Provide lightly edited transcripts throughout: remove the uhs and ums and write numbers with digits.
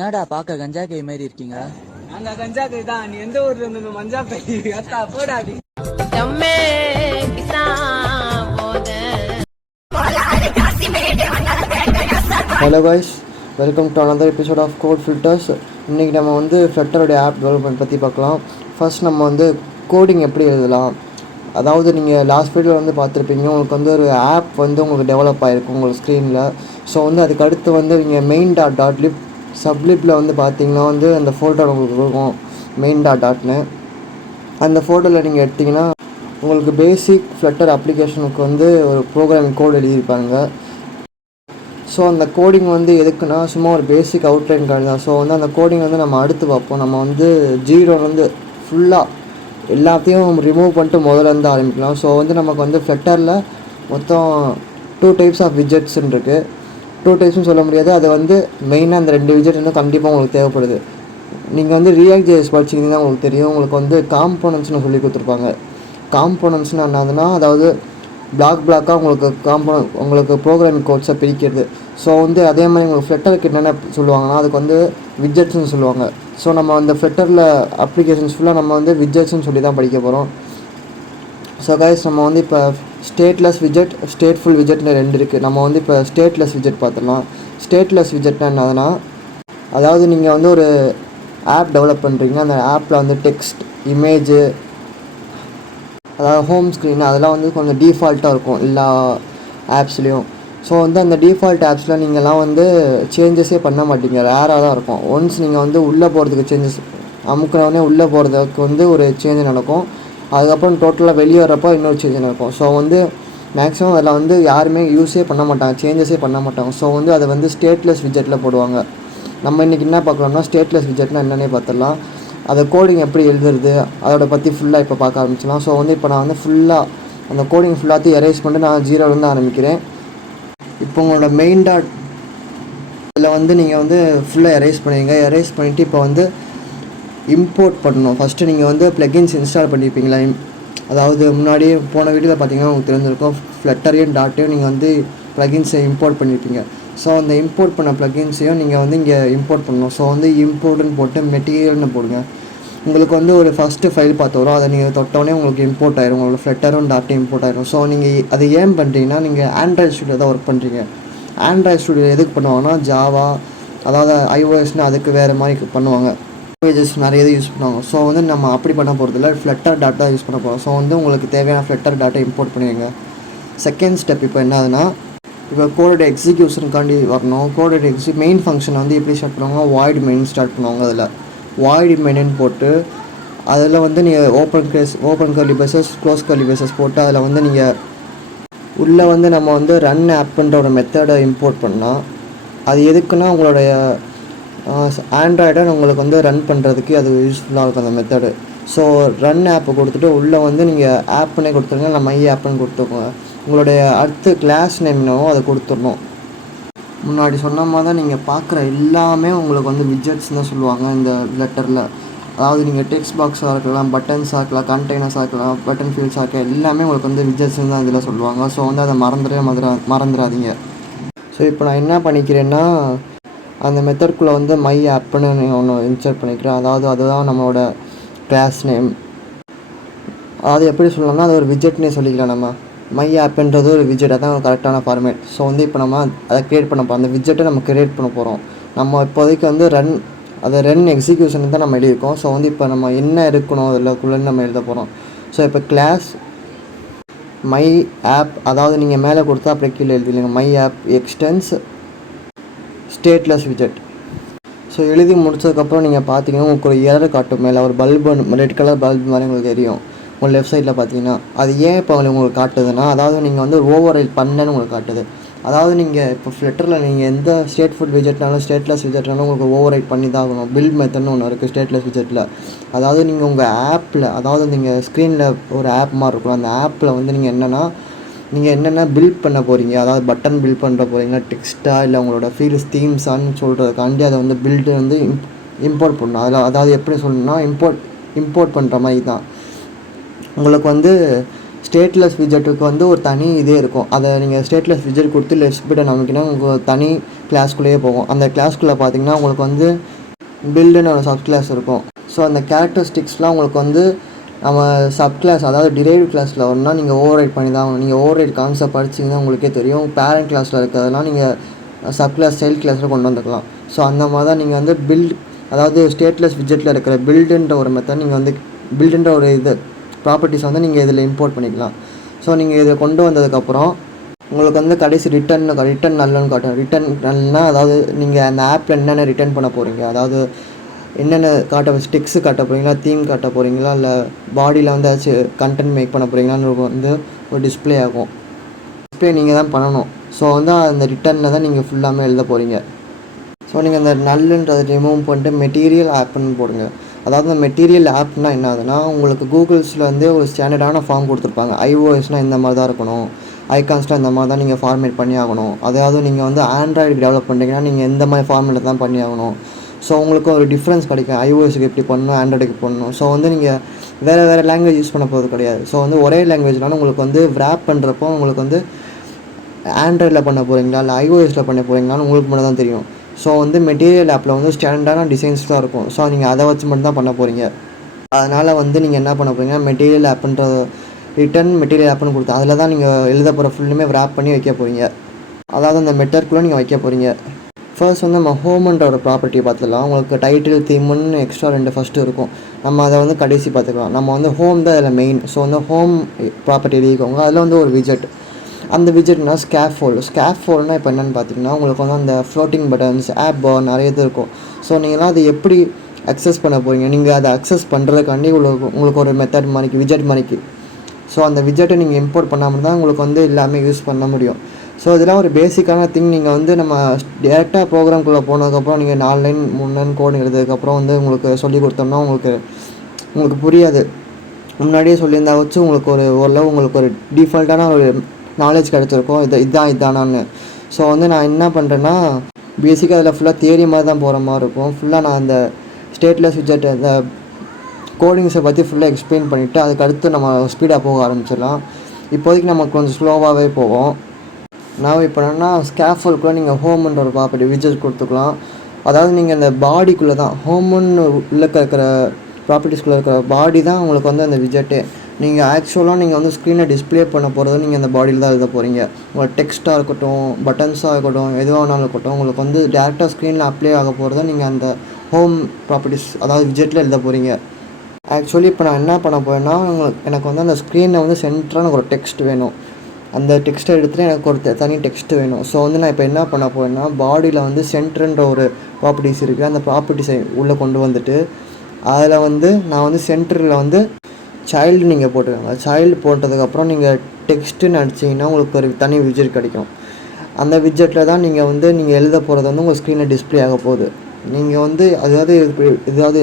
என்னடா பாக்க கஞ்சா கை மாதிரி இருக்கீங்க? நாங்க கஞ்சா கை தான். நீ எந்த ஊர்ல இருந்து மஞ்சா கை? அத்தா போடாடி. Hello guys, welcome to another episode of code filters. இன்றைக்கி நம்ம வந்து ஃப்ளட்டருடைய ஆப் டெவலப்மெண்ட் பற்றி பார்க்கலாம். ஃபர்ஸ்ட் நம்ம வந்து கோடிங் எப்படி எழுதலாம், அதாவது நீங்கள் லாஸ்ட் வீடியோ வந்து பார்த்துருப்பீங்க. உங்களுக்கு வந்து ஒரு ஆப் வந்து உங்களுக்கு டெவலப் ஆகிருக்கும் உங்களுக்கு ஸ்க்ரீனில். ஸோ வந்து அதுக்கு அடுத்து வந்து நீங்கள் மெயின் டாட் லிப் சப்லிப்பில் வந்து பார்த்தீங்கன்னா வந்து அந்த ஃபோல்டர் உங்களுக்கு இருக்கும், மெயின் டாட்னு. அந்த ஃபோல்டரில் நீங்கள் எடுத்திங்கன்னா உங்களுக்கு பேசிக் ஃப்ளட்டர் அப்ளிகேஷனுக்கு வந்து ஒரு ப்ரோக்ராமிங் கோட் எழுதியிருப்பாங்க. ஸோ அந்த கோடிங் வந்து எதுக்குன்னா சும்மா ஒரு பேசிக் அவுட்லைன் கார்டு தான். ஸோ வந்து அந்த கோடிங் வந்து நம்ம அடுத்து பார்ப்போம். நம்ம வந்து ஜீரோலேருந்து ஃபுல்லாக எல்லாத்தையும் ரிமூவ் பண்ணிட்டு முதல்ல இருந்து ஆரம்பிக்கலாம். ஸோ வந்து நமக்கு வந்து ஃப்ளட்டரில் மொத்தம் 2 டைப்ஸ் ஆஃப் விஜெட்ஸ்ன்னு இருக்குது. 2 டைப்ஸ்னு சொல்ல முடியாது, அது வந்து மெயினாக அந்த 2 விஜெட் வந்து கண்டிப்பாக உங்களுக்கு தேவைப்படுது. நீங்கள் வந்து ரியாக்ட் ஜேஎஸ் படிச்சிங்கன்னா உங்களுக்கு தெரியும். உங்களுக்கு வந்து காம்போனன்ட்ஸ்னு சொல்லி கொடுத்துருப்பாங்க. காம்போனன்ட்ஸ்னு என்னதுன்னா, அதாவது பிளாக்காக உங்களுக்கு ப்ரோக்ராமிங் கோட்ஸை பிரிக்கிறது. ஸோ வந்து அதே மாதிரி உங்களுக்கு ஃப்ளட்டருக்கு என்னென்ன சொல்லுவாங்கன்னா அதுக்கு வந்து விஜெட்ஸ்னு சொல்லுவாங்க. ஸோ நம்ம அந்த ஃப்ளட்டரில் அப்ளிகேஷன்ஸ் ஃபுல்லாக நம்ம வந்து விஜெட்ஸ்னு சொல்லி தான் படிக்க போகிறோம். ஸோ கைஸ், நம்ம வந்து இப்போ ஸ்டேட்லெஸ் விஜெட், ஸ்டேட்ஃபுல் விஜெட்னு 2 இருக்குது. நம்ம வந்து இப்போ ஸ்டேட்லெஸ் விஜெட் பார்த்துடலாம். ஸ்டேட்லெஸ் விஜெட்னா என்னதுன்னா, அதாவது நீங்கள் வந்து ஒரு ஆப் டெவலப் பண்ணுறீங்க. அந்த ஆப்பில் வந்து டெக்ஸ்ட், இமேஜு, அதாவது ஹோம் ஸ்க்ரீன் அதெல்லாம் வந்து கொஞ்சம் டிஃபால்ட்டாக இருக்கும் எல்லா ஆப்ஸ்லேயும். ஸோ வந்து அந்த டிஃபால்ட் ஆப்ஸில் நீங்கள்லாம் வந்து சேஞ்சஸே பண்ண மாட்டீங்க, ரேராக தான் இருக்கும். ஒன்ஸ் நீங்கள் வந்து உள்ளே போகிறதுக்கு சேஞ்சஸ் அமுக்கினோடனே உள்ளே போகிறதுக்கு வந்து ஒரு சேஞ்ச் நடக்கும். அதுக்கப்புறம் டோட்டலாக வெளியே வரப்போ இன்னொரு சேஞ்ச் நடக்கும். ஸோ வந்து மேக்ஸிமம் அதில் வந்து யாருமே யூஸே பண்ண மாட்டாங்க, சேஞ்சஸே பண்ண மாட்டாங்க. ஸோ வந்து அதை வந்து ஸ்டேட்லெஸ் விஜெட்டில் போடுவாங்க. நம்ம இன்றைக்கி என்ன பார்க்கலாம்னா ஸ்டேட்லெஸ் விஜெட்னா என்னென்னே பார்த்துடலாம். அதை கோடிங் எப்படி எழுதுறது அதோட பற்றி ஃபுல்லாக இப்போ பார்க்க ஆரம்பிச்சிடலாம். ஸோ வந்து இப்போ நான் வந்து ஃபுல்லாக அந்த கோடிங் ஃபுல்லாத்தையும் எரேஸ் பண்ணிட்டு நான் ஜீரோலேருந்து ஆரம்பிக்கிறேன். இப்போ உங்களோட மெயின் டாட் அதில் வந்து நீங்கள் வந்து ஃபுல்லாக எரேஸ் பண்ணுவீங்க. எரேஸ் பண்ணிவிட்டு இப்போ வந்து இம்போர்ட் பண்ணணும். ஃபஸ்ட்டு நீங்கள் வந்து ப்ளகின்ஸ் இன்ஸ்டால் பண்ணியிருப்பீங்களா, அதாவது முன்னாடி போன வீடியோவில் பார்த்தீங்கன்னா உங்களுக்கு தெரிஞ்சிருக்கும். ஃப்ளட்டரையும் டாட்டையும் நீங்கள் வந்து ப்ளகின்ஸை இம்போர்ட் பண்ணியிருப்பீங்க. ஸோ அந்த இம்போர்ட் பண்ண ப்ளகின்ஸையும் நீங்கள் வந்து இங்கே இம்போர்ட் பண்ணணும். ஸோ வந்து இம்போர்ட்னு போட்டு மெட்டீரியல்னு போடுங்க. உங்களுக்கு வந்து ஒரு ஃபஸ்ட்டு ஃபைல் பார்த்து வரும். அதை நீங்கள் தொட்டோடனே உங்களுக்கு இம்போர்ட் ஆயிரும், உங்களோட ஃப்ளட்டரும் டாட்டும் இம்போர்ட் ஆயிரும். ஸோ நீங்கள் அதை ஏன் பண்ணுறீங்கன்னா, நீங்கள் ஆண்ட்ராய்டு ஸ்டுடியோ தான் ஒர்க் பண்ணுறீங்க. ஆண்ட்ராய்டு ஸ்டுடியோ எதுக்கு பண்ணுவாங்கன்னா ஜாவா, அதாவது iOSனு அதுக்கு வேறு மாதிரி பண்ணுவாங்க. லாங்குவேஜஸ் நிறைய இது யூஸ் பண்ணுவாங்க. ஸோ வந்து நம்ம அப்படி பண்ண போகிறதில்ல, ஃப்ளட்டர் டாட் தான் யூஸ் பண்ண போகிறோம். ஸோ வந்து உங்களுக்கு தேவையான ஃப்ளட்டர் டாட்டை இம்போர்ட் பண்ணுவீங்க. செகண்ட் ஸ்டெப் இப்போ என்ன ஆகுதுன்னா, இப்போ கோடோட எக்ஸிக்யூஷனுக்காண்டி வரணும். கோடோட மெயின் ஃபங்க்ஷனை வந்து எப்படி ஸ்டார்ட் பண்ணுவாங்க, வாய்ட் மெயின் ஸ்டார்ட் பண்ணுவாங்க. அதில் வாய்ட் மெயின்னு போட்டு அதில் வந்து நீங்கள் open curly braces, close curly braces போட்டு அதில் வந்து நீங்கள் உள்ளே வந்து நம்ம வந்து ரன் ஆப்புன்ற ஒரு மெத்தடை இம்போர்ட் பண்ணால், அது எதுக்குன்னா உங்களுடைய ஆண்ட்ராய்டை உங்களுக்கு வந்து ரன் பண்ணுறதுக்கு அது யூஸ்ஃபுல்லாக இருக்கும் அந்த மெத்தடு. ஸோ ரன் ஆப்பை கொடுத்துட்டு உள்ளே வந்து நீங்கள் ஆப்புன்னே கொடுத்துருங்க, இல்லை மை ஆப்புன்னு கொடுத்துருக்கோங்க. உங்களுடைய அடுத்த கிளாஸ் நேம்னோ அதை கொடுத்துடணும். முன்னாடி சொன்ன மாதிரி தான் நீங்கள் பார்க்குற எல்லாமே உங்களுக்கு வந்து விஜெட்ஸ் தான் சொல்லுவாங்க இந்த லெட்டரில். அதாவது நீங்கள் டெக்ஸ்ட் பாக்ஸாக இருக்கலாம், பட்டன்ஸாக இருக்கலாம், கண்டெய்னர்ஸாக இருக்கலாம், பட்டன் ஃபீல்ட்ஸாக இருக்கலாம், எல்லாமே உங்களுக்கு வந்து விஜெட்ஸ்ன்னு தான் இதில் சொல்லுவாங்க. ஸோ வந்து அதை மறந்துடாதீங்க. ஸோ இப்போ நான் என்ன பண்ணிக்கிறேன்னா, அந்த மெத்தட்குள்ளே வந்து மை ஆப்புன்னு ஒன்று இன்சர்ட் பண்ணிக்கிறேன். அதாவது அதுதான் நம்மளோட கிளாஸ் நேம். அதாவது எப்படி சொல்லலாம்னா, அது ஒரு விஜெட்னே சொல்லிக்கலாம். நம்ம மை ஆப்புன்றது ஒரு விஜெட், அதான் கரெக்டான ஃபார்மேட். ஸோ வந்து இப்போ நம்ம அதை க்ரியேட் பண்ண போகிறோம். அந்த விஜெட்டை நம்ம க்ரியேட் பண்ண போகிறோம். நம்ம இப்போதைக்கு வந்து ரன் எக்ஸிக்யூஷன் தான் நம்ம எழுதியிருக்கோம். ஸோ வந்து இப்போ நம்ம என்ன இருக்கணும் அதில்க்குள்ளே நம்ம எழுத போகிறோம். ஸோ இப்போ கிளாஸ் மை ஆப், அதாவது நீங்கள் மேலே கொடுத்தா அப்படியே கீழே எழுதிடுங்க, மை ஆப் எக்ஸ்டென்ஸ் ஸ்டேட்லெஸ் விஜெட். ஸோ எழுதி முடிச்சதுக்கப்புறம் நீங்கள் பார்த்தீங்கன்னா உங்களுக்கு ஒரு எரர் காட்டும். மேலே ஒரு பல்பு, ரெட் கலர் பல்பு மாதிரி உங்களுக்கு தெரியும் உங்கள் லெஃப்ட் சைடில் பார்த்தீங்கன்னா. அது ஏன் இப்போ உங்களுக்கு காட்டுதுன்னா, அதாவது நீங்கள் வந்து ஓவர் ரைட் பண்ணேன்னு உங்களுக்கு காட்டுது. அதாவது நீங்கள் இப்போ ஃப்ளட்டரில் நீங்கள் எந்த ஸ்டேட்ஃபுல் விஜெட்னாலும் ஸ்டேட்லெஸ் விஜெட்னாலும் உங்களுக்கு ஓவர் ரைட் பண்ணி தான் ஆகணும். பில்ட் மெத்தட்னு ஒன்று இருக்குது ஸ்டேட்லெஸ் விஜெட்டில். அதாவது நீங்கள் உங்கள் ஆப்பில், அதாவது நீங்கள் ஸ்க்ரீனில் ஒரு ஆப் மாதிரி இருக்கும், அந்த ஆப்பில் வந்து நீங்கள் என்னென்ன பில்ட் பண்ண போகிறீங்க, அதாவது பட்டன் பில்ட் பண்ணுற போகிறீங்க, டெக்ஸ்ட்டாக இல்லை உங்களோட ஃபீல்ட்ஸ் தீம்ஸான்னு சொல்கிறதுக்காண்டி அதை வந்து பில்டு வந்து இம்போர்ட் பண்ணணும். அதாவது எப்படி சொல்லணும்னா இம்போர்ட் பண்ணுற மாதிரி தான். உங்களுக்கு வந்து ஸ்டேட்லெஸ் விஜெட்டுக்கு வந்து ஒரு தனி இதே இருக்கும். அதை நீங்கள் ஸ்டேட்லெஸ் விஜெட் கொடுத்து லெஃப்ட் பட்டன் அமைக்கினா உங்களுக்கு தனி கிளாஸ்க்குள்ளேயே போகும். அந்த கிளாஸ்க்குள்ளே பார்த்தீங்கன்னா உங்களுக்கு வந்து பில்டுன்னு ஒரு சப் கிளாஸ் இருக்கும். ஸோ அந்த கேரக்டரிஸ்டிக்ஸ்லாம் உங்களுக்கு வந்து நம்ம சப் கிளாஸ் அதாவது டிரைவ் கிளாஸில் வரணும்னா நீங்கள் ஓவர் ரைட் பண்ணி தான் ஆகணும். நீங்கள் ஓவர் ரைட் கான்செப்ட் படிச்சிங்கன்னா உங்களுக்கே தெரியும். பேரண்ட் கிளாஸில் இருக்கிறதெல்லாம் நீங்கள் சப் கிளாஸ் சைல்ட் கிளாஸில் கொண்டு வந்துக்கலாம். ஸோ அந்த மாதிரி தான் நீங்கள் வந்து அதாவது ஸ்டேட்லெஸ் விஜெட்டில் இருக்கிற பில்டுன்ற ஒரு மெத்தட் நீங்கள் வந்து பில்டுன்ற ஒரு ப்ராப்பர்ட்டிஸ் வந்து நீங்கள் இதில் இம்போர்ட் பண்ணிக்கலாம். ஸோ நீங்கள் இதை கொண்டு வந்ததுக்கப்புறம் உங்களுக்கு வந்து கடைசி ரிட்டன் நல்லன்னு காட்டும். ரிட்டன் நல்லனா அதாவது நீங்கள் அந்த ஆப்பில் என்னென்ன ரிட்டர்ன் பண்ண போகிறீங்க, அதாவது என்னென்ன ஸ்டிக்ஸு காட்ட போகிறீங்களா, தீம் காட்ட போகிறீங்களா, இல்லை பாடியில் வந்து ஏதாச்சும் கண்டென்ட் மேக் பண்ண போகிறீங்களான்னு வந்து ஒரு டிஸ்பிளே ஆகும். டிஸ்பிளே நீங்கள் தான் பண்ணணும். ஸோ வந்து அந்த ரிட்டனில் தான் நீங்கள் ஃபுல்லாமே எழுத போகிறீங்க. ஸோ நீங்கள் அந்த நல்லன்றதை ரிமூவ் பண்ணிட்டு மெட்டீரியல் ஆப்னு போடுங்க. அதாவது அந்த மெட்டீரியல் ஆப்னால் என்ன ஆகுதுன்னா உங்களுக்கு கூகுள்ஸில் வந்து ஒரு ஸ்டாண்டர்டான ஃபார்ம் கொடுத்துருப்பாங்க. iOSனால் இந்த மாதிரி தான் இருக்கணும், ஐகான்ஸ்லாம் இந்த மாதிரி தான் நீங்கள் ஃபார்மேட் பண்ணி ஆகணும். அதாவது நீங்கள் வந்து ஆண்ட்ராய்டு டெவலப் பண்ணுறீங்கன்னா நீங்கள் எந்த மாதிரி ஃபார்மேட்டில் தான் பண்ணி ஆகணும். ஸோ உங்களுக்கு ஒரு டிஃப்ரென்ஸ் கிடைக்கும். iOSக்கு எப்படி பண்ணணும், ஆண்ட்ராய்டுக்கு பண்ணணும். ஸோ வந்து நீங்கள் வேறு லாங்குவேஜ் யூஸ் பண்ண போகிறது கிடையாது. ஸோ வந்து ஒரே லாங்குவேஜ்னாலும் உங்களுக்கு வந்து ரேப் பண்ணுறப்போ உங்களுக்கு வந்து ஆண்ட்ராய்டில் பண்ண போகிறீங்களா இல்லை iOSயில் பண்ண போகிறீங்களான்னு உங்களுக்கு மட்டும் தான் தெரியும். ஸோ வந்து மெட்டீரியல் ஆப்பில் வந்து ஸ்டாண்டர்டான டிசைன்ஸ் தான் இருக்கும். ஸோ நீங்கள் அதை வச்சு மட்டும் தான் பண்ண போகிறீங்க. அதனால் வந்து நீங்கள் என்ன பண்ண போகிறீங்கன்னா மெட்டீரியல் ஆப்புன்ற ரிட்டன் மெட்டீரியல் ஆப்னு கொடுத்து அதில் தான் நீங்கள் எழுத போகிற ஃபுல்லுமே ரேப் பண்ணி வைக்க போகிறீங்க. அதாவது அந்த மெத்தட்குள்ளே நீங்கள் வைக்க போகிறீங்க. ஃபர்ஸ்ட் வந்து நம்ம ஹோம்ன்ற ஒரு ப்ராப்பர்ட்டியை பார்த்துக்கலாம். உங்களுக்கு டைட்டில் தீம்னு எக்ஸ்ட்ரா 2 ஃபஸ்ட்டு இருக்கும். நம்ம அதை வந்து கடைசி பார்த்துக்கலாம். நம்ம வந்து ஹோம் தான் அதில் மெயின். ஸோ வந்து ஹோம் ப்ராப்பர்ட்டி எழுதிக்கோங்க. அதில் வந்து ஒரு விஜெட், அந்த விஜெட்னா ஸ்கேஃபோல்டுனா இப்போ என்னென்னு பார்த்தீங்கன்னா உங்களுக்கு வந்து அந்த ஃப்ளோட்டிங் பட்டன்ஸ் ஆப் பார் நிறைய இது இருக்கும். ஸோ நீங்களாம் அதை எப்படி அக்சஸ் பண்ண போகிறீங்க, நீங்கள் அதை அக்சஸ் பண்ணுறதுக்காண்டி உங்களுக்கு ஒரு மெத்தட் மாதிரிக்கு விஜெட் மாதிரிக்கு. ஸோ அந்த விஜெட்டை நீங்கள் இம்போர்ட் பண்ணாமல் தான் உங்களுக்கு வந்து எல்லாமே யூஸ் பண்ண முடியும். ஸோ இதெல்லாம் ஒரு பேசிக்கான திங். நீங்கள் வந்து நம்ம டேரெக்டாக ப்ரோக்ராம்குள்ளே போனதுக்கப்புறம் நீங்கள் 4 லைன் 3 லைன் கோட் எழுதுறதுக்கப்புறம் வந்து உங்களுக்கு சொல்லி கொடுத்தோம்னா உங்களுக்கு புரியாது. முன்னாடியே சொல்லியிருந்தா வச்சு உங்களுக்கு ஓரளவு உங்களுக்கு ஒரு டிஃபால்ட்டான ஒரு நாலேஜ் கிடச்சிருக்கும். இதானான்னு. ஸோ வந்து நான் என்ன பண்ணுறேன்னா பேசிக்காக அதில் ஃபுல்லாக தியரி மாதிரி தான் போகிற மாதிரி இருக்கும். ஃபுல்லாக நான் அந்த ஸ்டேட்லெஸ் விஜெட் அந்த கோடிங்ஸை பற்றி ஃபுல்லாக எக்ஸ்பிளைன் பண்ணிவிட்டு அதுக்கடுத்து நம்ம ஸ்பீடாக போக ஆரம்பிச்சிடலாம். இப்போதைக்கு நமக்கு கொஞ்சம் ஸ்லோவாகவே போவோம். நான் இப்போ என்னென்னா ஸ்கேஃபோல்டுக்குள்ளே நீங்கள் ஹோம்ன்ற ஒரு ப்ராப்பர்ட்டி விஜெட் கொடுத்துக்கலாம். அதாவது நீங்கள் அந்த பாடிக்குள்ளே தான் ஹோம்னு உள்ளே இருக்கிற ப்ராப்பர்ட்டிஸ்குள்ளே இருக்கிற பாடி தான் உங்களுக்கு வந்து அந்த விஜெட்டே. நீங்கள் ஆக்சுவலாக நீங்கள் வந்து ஸ்க்ரீனை டிஸ்பிளே பண்ண போகிறது நீங்கள் அந்த பாடியில் தான் எழுத போகிறீங்க. உங்களுக்கு டெக்ஸ்ட்டாக இருக்கட்டும், பட்டன்ஸாக இருக்கட்டும், எதுவானாலும் இருக்கட்டும், உங்களுக்கு வந்து டேரெக்டாக ஸ்க்ரீனில் அப்ளை ஆக போகிறத நீங்கள் அந்த ஹோம் ப்ராப்பர்ட்டிஸ் அதாவது விஜெட்டில் எழுத போகிறீங்க. ஆக்சுவலி இப்போ நான் என்ன பண்ண போகிறேன்னா எனக்கு வந்து அந்த ஸ்க்ரீனில் வந்து சென்டராக எனக்கு ஒரு டெக்ஸ்ட் வேணும். அந்த டெக்ஸ்ட்டை எடுத்துகிட்டு எனக்கு ஒரு தனி டெக்ஸ்ட்டு வேணும். ஸோ வந்து நான் இப்போ என்ன பண்ண போகிறேன்னா பாடியில் வந்து சென்டர்ன்ற ஒரு ப்ராப்பர்ட்டிஸ் இருக்குது. அந்த ப்ராப்பர்ட்டிஸை உள்ளே கொண்டு வந்துட்டு அதில் வந்து நான் வந்து சென்டரில் வந்து சைல்டு நீங்கள் போட்டுக்கோங்க. சைல்டு போட்டதுக்கப்புறம் நீங்கள் டெக்ஸ்ட்டுன்னு அடிச்சிங்கன்னா உங்களுக்கு ஒரு தனி விஜெட் கிடைக்கும். அந்த விஜெட்டில் தான் நீங்கள் எழுத போகிறது வந்து உங்கள் ஸ்க்ரீனில் டிஸ்பிளே ஆக போகுது. நீங்கள் வந்து அதாவது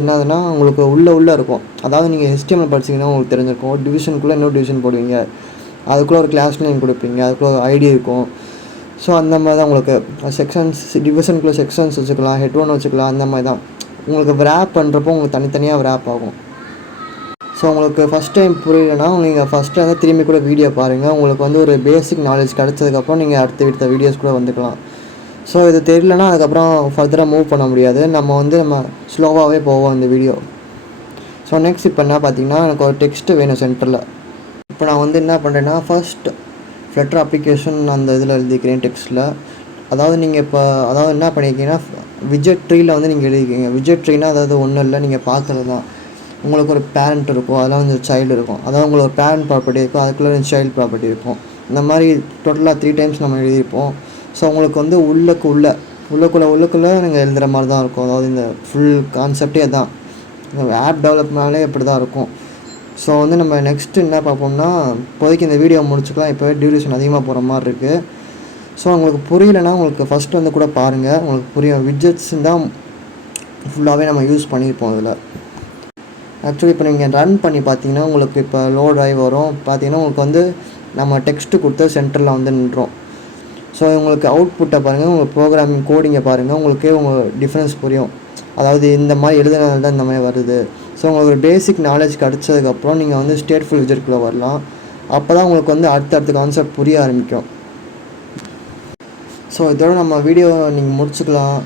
என்னதுன்னா உங்களுக்கு உள்ளே இருக்கும். அதாவது நீங்கள் HTML படிச்சிங்கன்னா உங்களுக்கு தெரிஞ்சிருக்கும். டிவிஷனுக்குள்ளே இன்னொரு டிவிஷன் போடுவீங்க, அதுக்குள்ளே ஒரு கிளாஸ் நேம் கொடுப்பீங்க, அதுக்குள்ளே ஒரு ஐடி இருக்கும். ஸோ அந்த மாதிரி தான் உங்களுக்கு செக்ஷன்ஸ் டிவிஷனுக்குள்ளே செக்ஷன்ஸ் வச்சுக்கலாம், ஹெட் ஒன் வச்சுக்கலாம். அந்த மாதிரி தான் உங்களுக்கு ரேப் பண்ணுறப்போ உங்களுக்கு தனித்தனியாக ரேப் ஆகும். ஸோ உங்களுக்கு ஃபஸ்ட் டைம் புரியலைன்னா நீங்கள் ஃபஸ்ட்டு வந்து திரும்பி கூட வீடியோ பாருங்கள். உங்களுக்கு வந்து ஒரு பேசிக் நாலேஜ் கிடச்சதுக்கப்புறம் நீங்கள் அடுத்த வீடியோஸ் கூட வந்துக்கலாம். ஸோ இது தெரியலனா அதுக்கப்புறம் ஃபர்தராக மூவ் பண்ண முடியாது. நம்ம ஸ்லோவாகவே போவோம் இந்த வீடியோ. ஸோ நெக்ஸ்ட் இப்போ என்ன பார்த்தீங்கன்னா எனக்கு ஒரு டெக்ஸ்ட்டு வேணும் சென்டரில். இப்போ நான் வந்து என்ன பண்ணுறேன்னா ஃபர்ஸ்ட் ஃப்ளட்டர் அப்ளிகேஷன் அந்த இதில் எழுதிக்கிறேன் டெக்ஸ்ட்டில். அதாவது நீங்கள் அதாவது என்ன பண்ணியிருக்கீங்கன்னா விஜெட் ட்ரீயில் வந்து நீங்கள் எழுதிக்கிங்க. விஜெட் ட்ரீனா அதாவது ஒன்றும் இல்லை, நீங்கள் பார்க்குறது தான். உங்களுக்கு ஒரு பேரண்ட் இருக்கும், அதெல்லாம் வந்து சைல்டு இருக்கும். அதாவது உங்களுக்கு ஒரு பேரண்ட் ப்ராப்பர்ட்டி இருக்கும், அதுக்குள்ளே ஒரு சைல்டு ப்ராப்பர்ட்டி இருக்கும். இந்த மாதிரி டோட்டலாக 3 டைம்ஸ் நம்ம எழுதியிருப்போம். ஸோ உங்களுக்கு வந்து உள்ளுக்குள்ளே நீங்கள் எழுதுகிற மாதிரி தான் இருக்கும். அதாவது இந்த ஃபுல் கான்செப்டே தான். ஆப் டெவலப்னாலே இப்படி தான் இருக்கும். ஸோ வந்து நம்ம நெக்ஸ்ட்டு என்ன பார்ப்போம்னா இப்போதைக்கு இந்த வீடியோ முடிச்சுக்கலாம். இப்போ டியூரேஷன் அதிகமாக போகிற மாதிரி இருக்குது. ஸோ உங்களுக்கு புரியலைன்னா உங்களுக்கு ஃபஸ்ட்டு வந்து கூட பாருங்கள், உங்களுக்கு புரியும். விட்ஜெட்ஸ் தான் ஃபுல்லாகவே நம்ம யூஸ் பண்ணியிருப்போம் அதில். ஆக்சுவலி இப்போ நீங்கள் ரன் பண்ணி பார்த்தீங்கன்னா உங்களுக்கு இப்போ லோட் ஆகி வரும். பார்த்தீங்கன்னா உங்களுக்கு வந்து நம்ம டெக்ஸ்ட்டு கொடுத்து சென்டரில் வந்து நின்றோம். ஸோ உங்களுக்கு அவுட்புட்டை பாருங்கள், உங்களுக்கு ப்ரோக்ராமிங் கோடிங்கை பாருங்கள், உங்களுக்கே டிஃப்ரென்ஸ் புரியும். அதாவது இந்த மாதிரி எழுதுனால தான் இந்த மாதிரி வருது. ஸோ உங்களுக்கு ஒரு பேசிக் நாலேஜ் கிடச்சதுக்கப்புறம் நீங்கள் வந்து ஸ்டேட்ஃபுல் விஜெட்குள்ளே வரலாம். அப்போ தான் உங்களுக்கு வந்து அடுத்தடுத்த கான்செப்ட் புரிய ஆரம்பிக்கும். ஸோ இதோட நம்ம வீடியோ நீங்கள் முடிச்சுக்கலாம்.